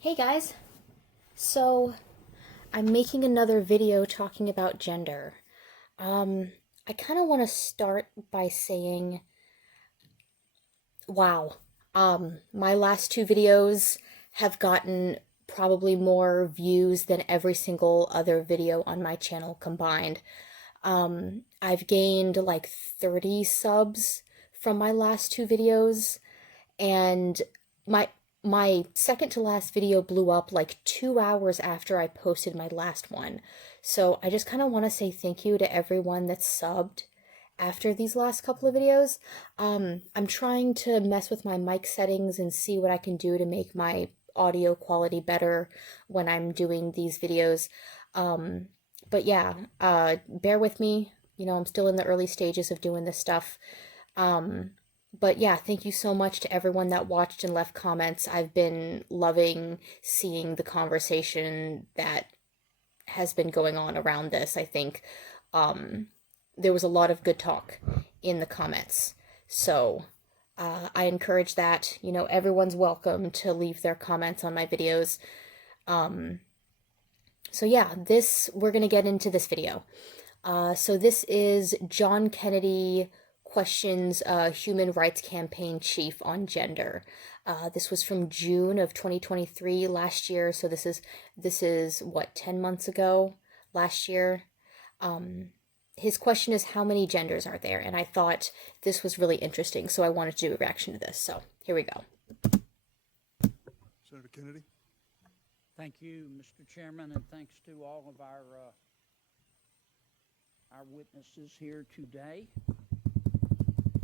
Hey guys, so I'm making another video talking about gender. Um, I kind of want to start by saying, wow, my last two videos have gotten probably more views than every single other video on my channel combined. I've gained like 30 subs from my last two videos, and my my second to last video blew up like 2 hours after I posted my last one. So I just kind of want to say thank you to everyone that's subbed after these last couple of videos. I'm trying to mess with my mic settings and see what I can do to make my audio quality better when I'm doing these videos. Um, but yeah, bear with me. I'm still in the early stages of doing this stuff. Um, but yeah, thank you so much to everyone that watched and left comments. I've been loving seeing the conversation that has been going on around this. I think um, there was a lot of good talk in the comments. So I encourage that. Everyone's welcome to leave their comments on my videos. Um, so yeah, we're gonna get into this video. So this is John Kennedy questions Human Rights Campaign chief on gender. This was from June of 2023 last year. So this is what, 10 months ago last year. Um, his question is, how many genders are there? And I thought this was really interesting, so I wanted to do a reaction to this. So here we go. Senator Kennedy. Thank you, Mr. Chairman, and thanks to all of our witnesses here today.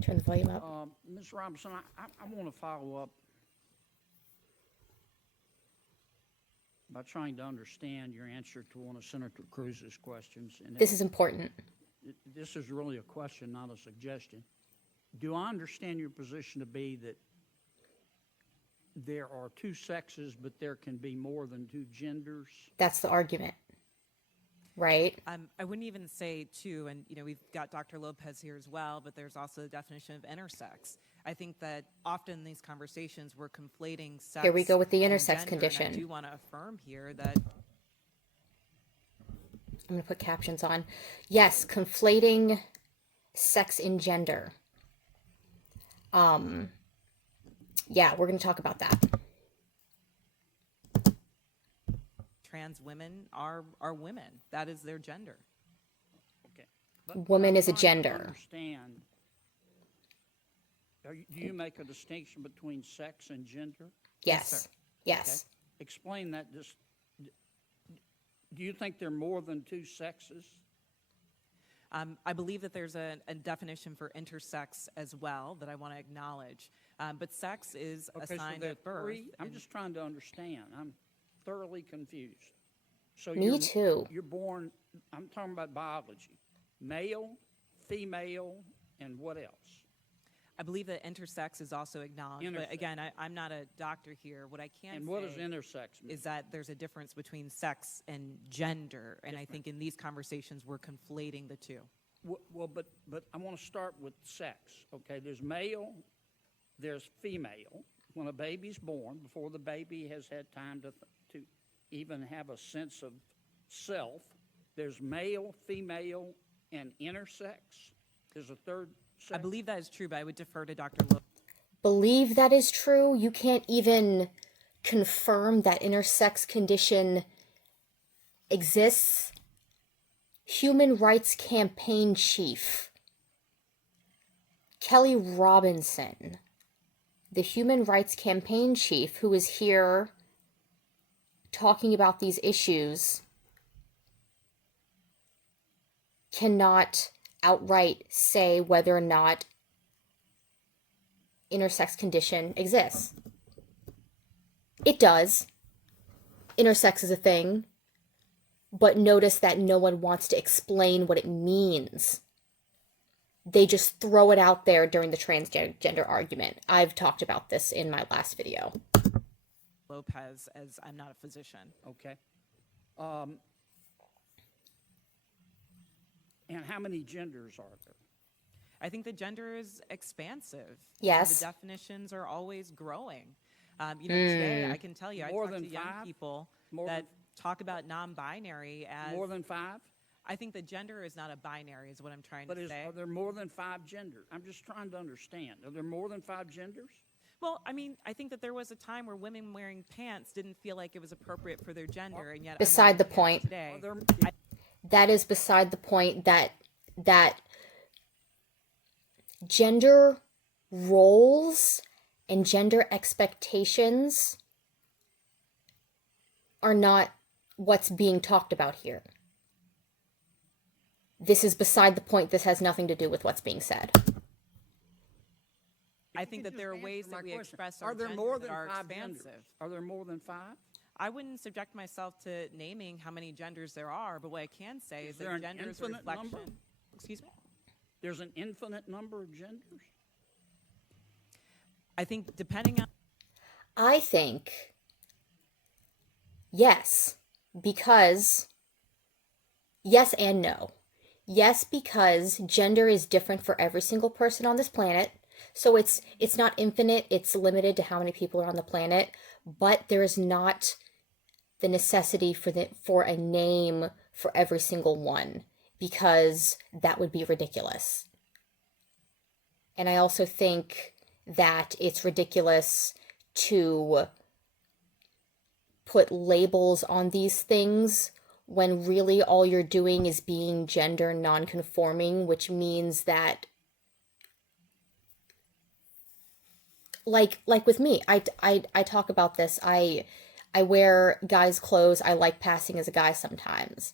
Turn the volume up. Ms. Robinson, I want to follow up by trying to understand your answer to one of Senator Cruz's questions. And This is important. this is really a question, not a suggestion. Do I understand your position to be that there are two sexes, but there can be more than two genders? That's the argument, right? I wouldn't even say two, and we've got Dr. Lopez here as well, but there's also the definition of intersex. I think that often in these conversations we're conflating sex. Here we go with the and intersex gender, condition. And I do want to affirm here that I'm going to put captions on. Yes, conflating sex and gender. Yeah, we're going to talk about that. trans women are women. That is their gender. Okay. But Woman I'm is a trying to gender. Understand. Do you make a distinction between sex and gender? Yes. sir. Yes. Explain that. Do you think there are more than two sexes? I believe that there's a definition for intersex as well that I want to acknowledge. But sex is assigned there are at birth. three. I'm just trying to understand. I'm thoroughly confused. So Me too. You're born. I'm talking about biology. Male, female, and what else? I believe that intersex is also acknowledged. Intersex. But again, I'm not a doctor here. What I can And say what does intersex mean? is that there's a difference between sex and gender. And I think in these conversations, we're conflating the two. Well, but I want to start with sex. Okay, there's male, there's female. When a baby's born, before the baby has had time to even have a sense of self, there's male, female, and intersex. There's a third sex. I believe that is true, but I would defer to Dr. Lopez. Believe that is true. You can't even confirm that intersex condition exists. Human Rights Campaign chief Kelly Robinson, the Human Rights Campaign chief who is here talking about these issues, cannot outright say whether or not intersex condition exists. It does. Intersex is a thing. But notice that no one wants to explain what it means. They just throw it out there during the transgender argument. I've talked about this in my last video. Lopez, as I'm not a physician. Okay. And how many genders are there? I think the gender is expansive. Yes. The definitions are always growing. Today I can tell you, I More talk to than young five? people More that than- talk about non-binary as More than 5? I think that gender is not a binary, is what I'm trying But to say. are there more than 5 genders? I'm just trying to understand. Are there more than 5 genders? Well, I mean, I think that there was a time where women wearing pants didn't feel like it was appropriate for their gender, and yet I'm Beside wearing the pants point. today. Are there, That is beside the point. That gender roles and gender expectations are not what's being talked about here. This is beside the point. This has nothing to do with what's being said. I think that there are ways that we express our Are there gender more that than are 5 genders? expansive. Are there more than 5? I wouldn't subject myself to naming how many genders there are, but what I can say is there that an gender is a infinite reflection. number? Excuse me? There's an infinite number of genders? I think depending on I think yes, because yes and no. Yes, because gender is different for every single person on this planet. So it's not infinite, it's limited to how many people are on the planet, but there is not the necessity for a name for every single one, because that would be ridiculous. And I also think that it's ridiculous to put labels on these things when really all you're doing is being gender nonconforming, which means that like with me, I talk about this. I wear guys' clothes. I like passing as a guy sometimes,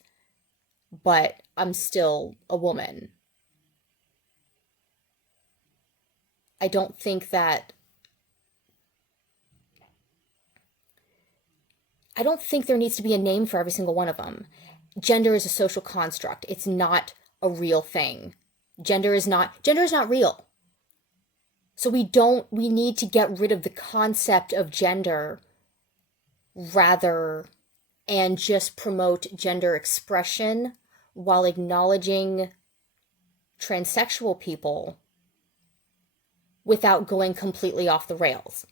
but I'm still a woman. I don't think there needs to be a name for every single one of them. Gender is a social construct. It's not a real thing. Gender is not real. So we need to get rid of the concept of gender and just promote gender expression while acknowledging transsexual people without going completely off the rails.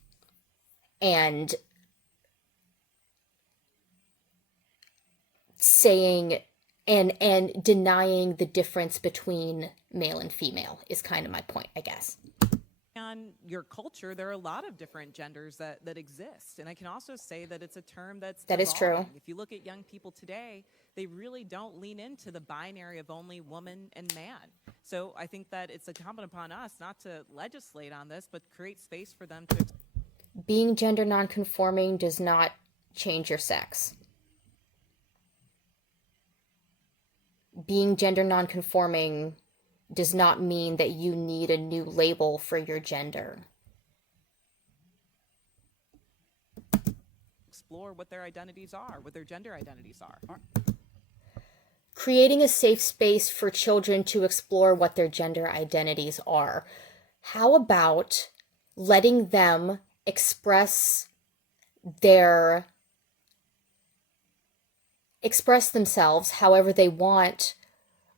And saying and denying the difference between male and female is kind of my point, I guess. on your culture, there are a lot of different genders that exist. And I can also say that it's a term That is true. evolving. If you look at young people today, they really don't lean into the binary of only woman and man. So I think that it's incumbent upon us not to legislate on this, but create space for them to. Being gender nonconforming does not change your sex. Being gender nonconforming does not mean that you need a new label for your gender. Explore what their identities are, what their gender identities are. Creating a safe space for children to explore what their gender identities are. How about letting them express themselves however they want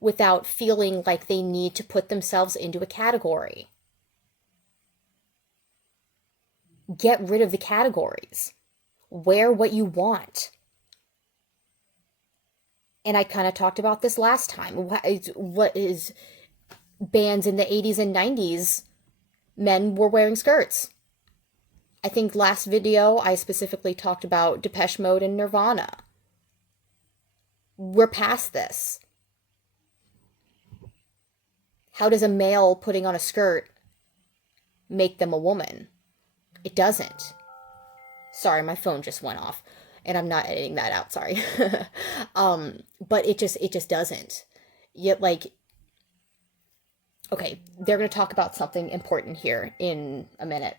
without feeling like they need to put themselves into a category? Get rid of the categories. Wear what you want. And I kind of talked about this last time. What is bands in the 80s and 90s, men were wearing skirts. I think last video I specifically talked about Depeche Mode and Nirvana. We're past this. How does a male putting on a skirt make them a woman? It doesn't. Sorry, my phone just went off, and I'm not editing that out, sorry. But it just doesn't. Yet, like, okay, they're going to talk about something important here in a minute.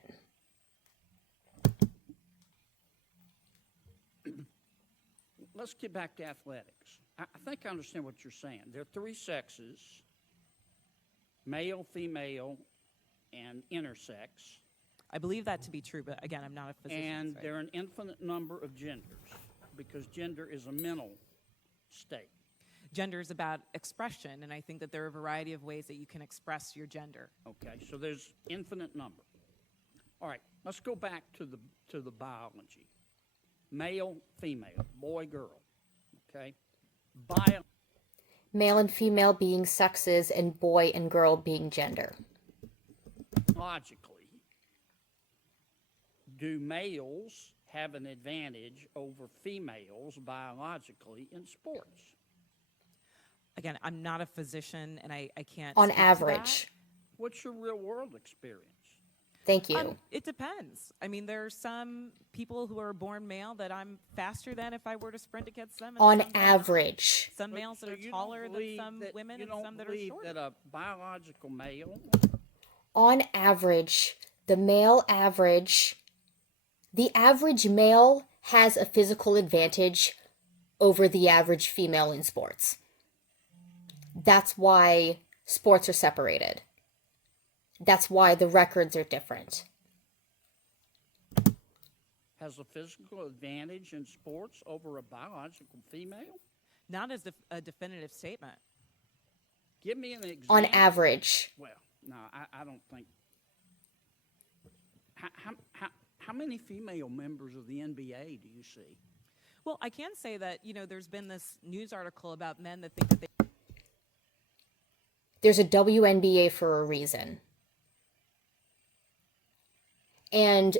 Let's get back to athletics. I think I understand what you're saying. There are 3 sexes: male, female, and intersex. I believe that to be true, but again, I'm not a physician. And so there are an infinite number of genders, because gender is a mental state. Gender is about expression, and I think that there are a variety of ways that you can express your gender. Okay, so there's infinite number. All right, let's go back to the biology. Male, female, boy, girl, okay? Male and female being sexes and boy and girl being gender. Biologically, do males have an advantage over females biologically in sports? Again, I'm not a physician, and I can't On speak to average. What's your real world experience? Thank you. that. It depends. I mean, there are some people who are born male that I'm faster than if I were to sprint against them. And On some that are not. average. Some males that So are you don't taller than believe some that- women, you and don't some that are believe shorter. that a biological male On average, the average male has a physical advantage over the average female in sports. That's why sports are separated. That's why the records are different. has a physical advantage in sports over a biological female? Not as a definitive statement. Give me an example. On average. Well, no, I don't think. How many female members of the NBA do you see? Well, I can say that, there's been this news article about men that think that they There's a WNBA for a reason. And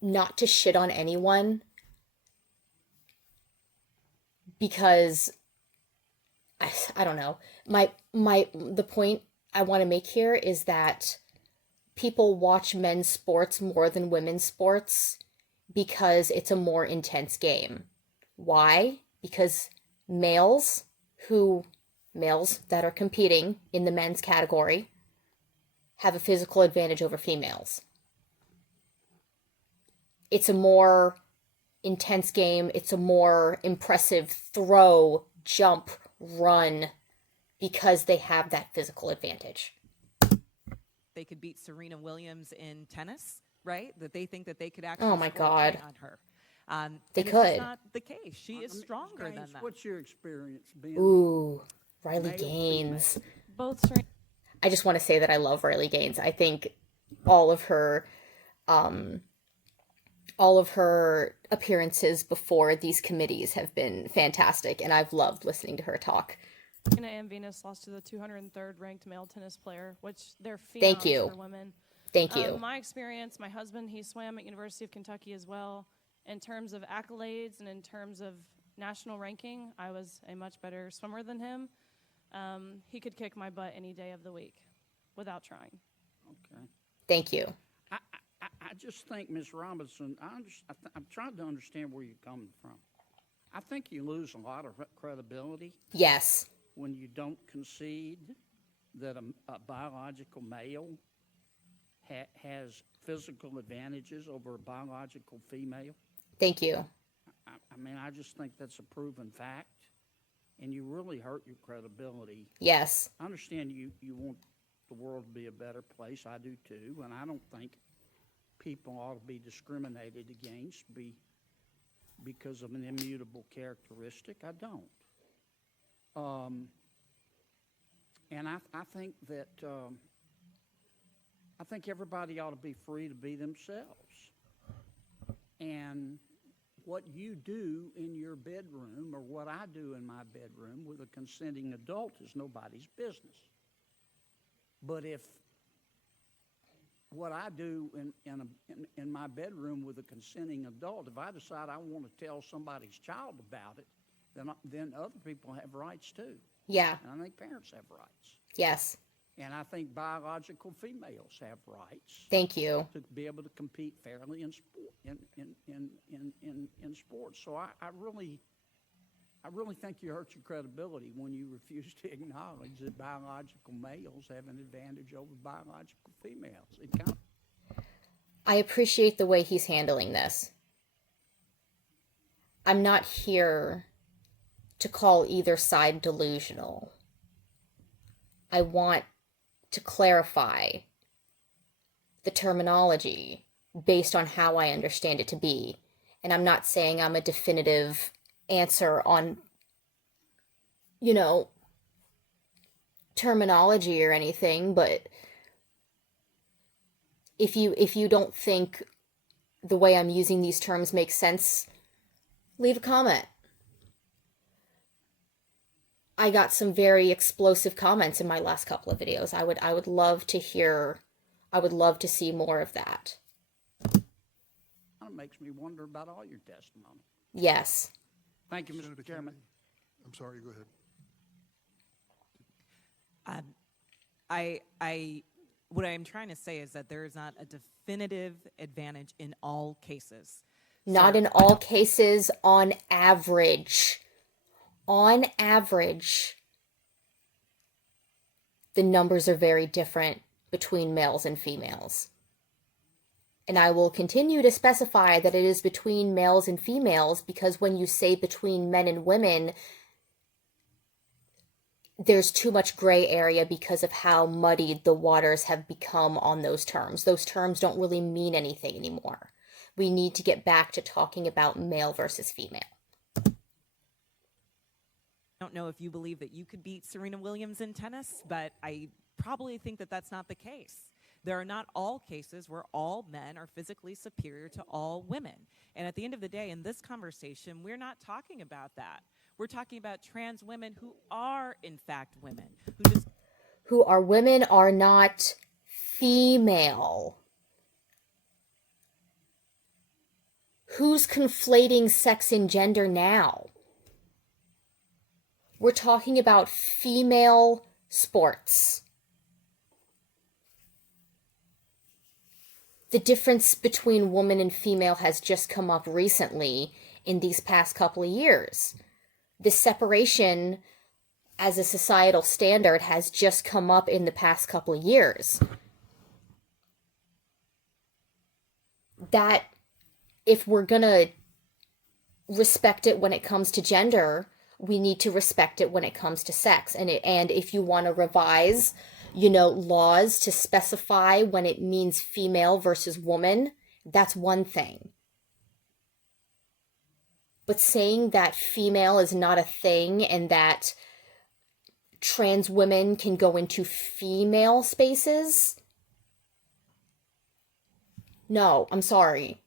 not to shit on anyone, because I don't know. The point I want to make here is that people watch men's sports more than women's sports because it's a more intense game. Why? Because males that are competing in the men's category have a physical advantage over females. It's a more intense game. It's a more impressive throw, jump, run, because they have that physical advantage. they could beat Serena Williams in tennis, right? That they think that they could actually Oh my score a God. point on her. They and It's could. just not the case. She is stronger James, than that. What's your experience being? Ooh, Riley Male, Gaines. Both strength. I just want to say that I love Riley Gaines. I think all of her appearances before these committees have been fantastic, and I've loved listening to her talk. Serena and Venus lost to the 203rd ranked male tennis player, which they're phenoms Thank you. for women. Thank you. My experience, my husband, he swam at University of Kentucky as well. In terms of accolades and in terms of national ranking, I was a much better swimmer than him. He could kick my butt any day of the week without trying. Okay. Thank you. I just think, Ms. Robinson, I'm trying to understand where you're coming from. I think you lose a lot of credibility Yes. when you don't concede that a biological male has physical advantages over a biological female. Thank you. I mean, I just think that's a proven fact, and you really hurt your credibility. Yes. I understand you want the world to be a better place. I do too, and I don't think people ought to be discriminated against because of an immutable characteristic. I don't. And I think that I think everybody ought to be free to be themselves. And what you do in your bedroom or what I do in my bedroom with a consenting adult is nobody's business. But if what I do in my bedroom with a consenting adult, if I decide I want to tell somebody's child about it, then other people have rights too. Yeah. And I think parents have rights. Yes. And I think biological females have rights Thank you. to be able to compete fairly in sport in sports. So I really think you hurt your credibility when you refuse to acknowledge that biological males have an advantage over biological females. I appreciate the way he's handling this. I'm not here to call either side delusional. I want to clarify the terminology based on how I understand it to be. And I'm not saying I'm a definitive answer on, terminology or anything, but if you don't think the way I'm using these terms makes sense, leave a comment. I got some very explosive comments in my last couple of videos. I would love to hear, I would love to see more of that. Kind of makes me wonder about all your testimony. Yes. Thank you, Senator Mr. Chairman. Kennedy. I'm sorry, go ahead. What I'm trying to say is that there is not a definitive advantage in all cases. Not in all cases, on average. On average, the numbers are very different between males and females. And I will continue to specify that it is between males and females, because when you say between men and women, there's too much gray area because of how muddied the waters have become on those terms. Those terms don't really mean anything anymore. We need to get back to talking about male versus female. I don't know if you believe that you could beat Serena Williams in tennis, but I probably think that that's not the case. There are not all cases where all men are physically superior to all women. And at the end of the day, in this conversation, we're not talking about that. We're talking about trans women who are, in fact, women, Who are women, are not female. Who's conflating sex and gender now? We're talking about female sports. The difference between woman and female has just come up recently in these past couple of years. This separation as a societal standard has just come up in the past couple of years. That if we're gonna respect it when it comes to gender, we need to respect it when it comes to sex. And if you want to revise, laws to specify when it means female versus woman, that's one thing. But saying that female is not a thing and that trans women can go into female spaces, no, I'm sorry.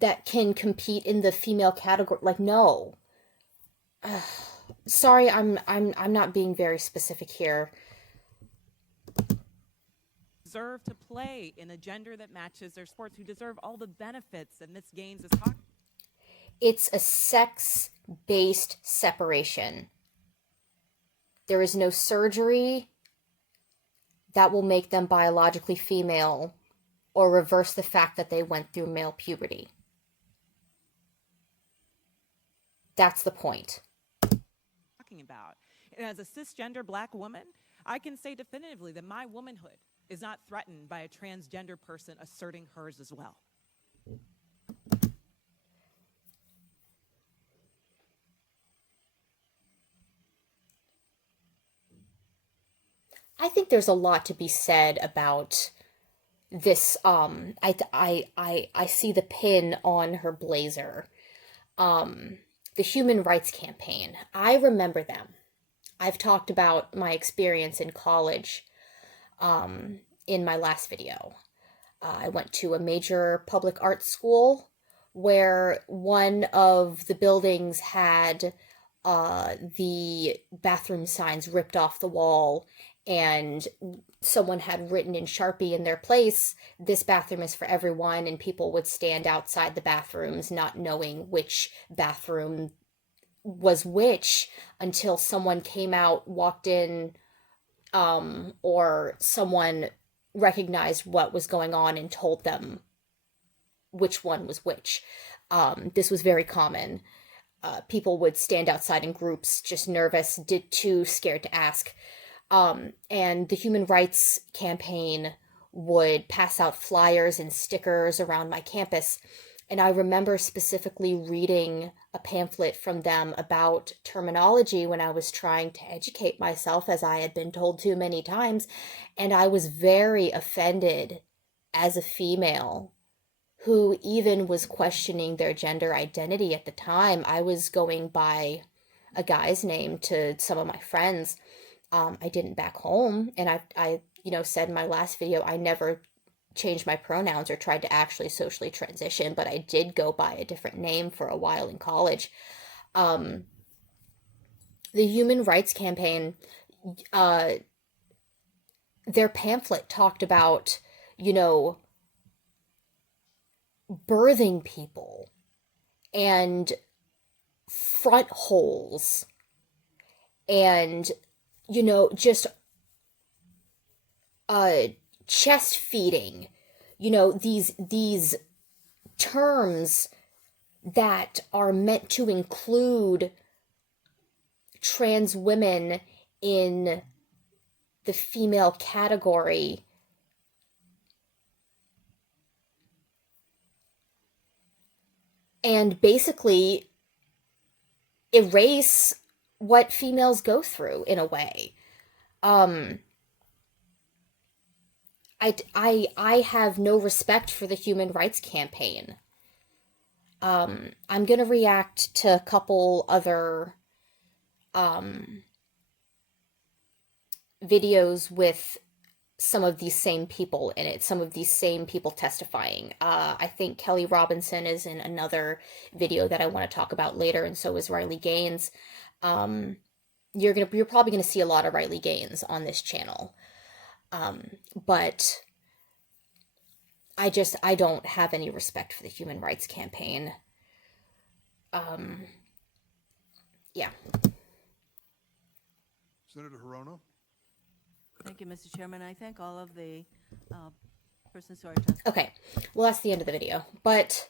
That can compete in the female category, like, no. Sorry, I'm not being very specific here. deserve to play in a gender that matches their sports, who deserve all the benefits that Ms. Gaines is talking. It's a sex-based separation. There is no surgery that will make them biologically female or reverse the fact that they went through male puberty. That's the point. Talking about. And as a cisgender black woman, I can say definitively that my womanhood is not threatened by a transgender person asserting hers as well. I think there's a lot to be said about this. I see the pin on her blazer. The Human Rights Campaign. I remember them. I've talked about my experience in college in my last video. I went to a major public arts school where one of the buildings had the bathroom signs ripped off the wall, and someone had written in Sharpie in their place, "This bathroom is for everyone," and people would stand outside the bathrooms not knowing which bathroom was which until someone came out, walked in, or someone recognized what was going on and told them which one was which. This was very common. People would stand outside in groups, just nervous, too scared to ask. And the Human Rights Campaign would pass out flyers and stickers around my campus. And I remember specifically reading a pamphlet from them about terminology when I was trying to educate myself, as I had been told to many times. And I was very offended as a female who even was questioning their gender identity at the time. I was going by a guy's name to some of my friends. I didn't back home, and said in my last video, I never changed my pronouns or tried to actually socially transition, but I did go by a different name for a while in college. The Human Rights Campaign, their pamphlet talked about, birthing people and front holes and, just chest feeding, these terms that are meant to include trans women in the female category. And basically erase what females go through in a way. I have no respect for the Human Rights Campaign. I'm gonna react to a couple other videos with some of these same people in it, some of these same people testifying. I think Kelly Robinson is in another video that I want to talk about later, and so is Riley Gaines. You're probably gonna see a lot of Riley Gaines on this channel. But I don't have any respect for the Human Rights Campaign. Yeah. Senator Hirono? Thank you, Mr. Chairman. I thank all of the persons who are testifying. Okay. Well, that's the end of the video. But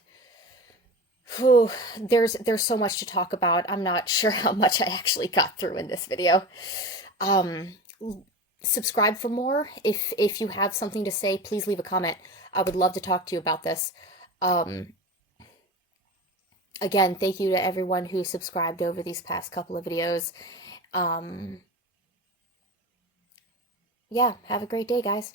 whew, there's so much to talk about. I'm not sure how much I actually got through in this video. Subscribe for more. If you have something to say, please leave a comment. I would love to talk to you about this. Again, thank you to everyone who subscribed over these past couple of videos. Yeah, have a great day, guys.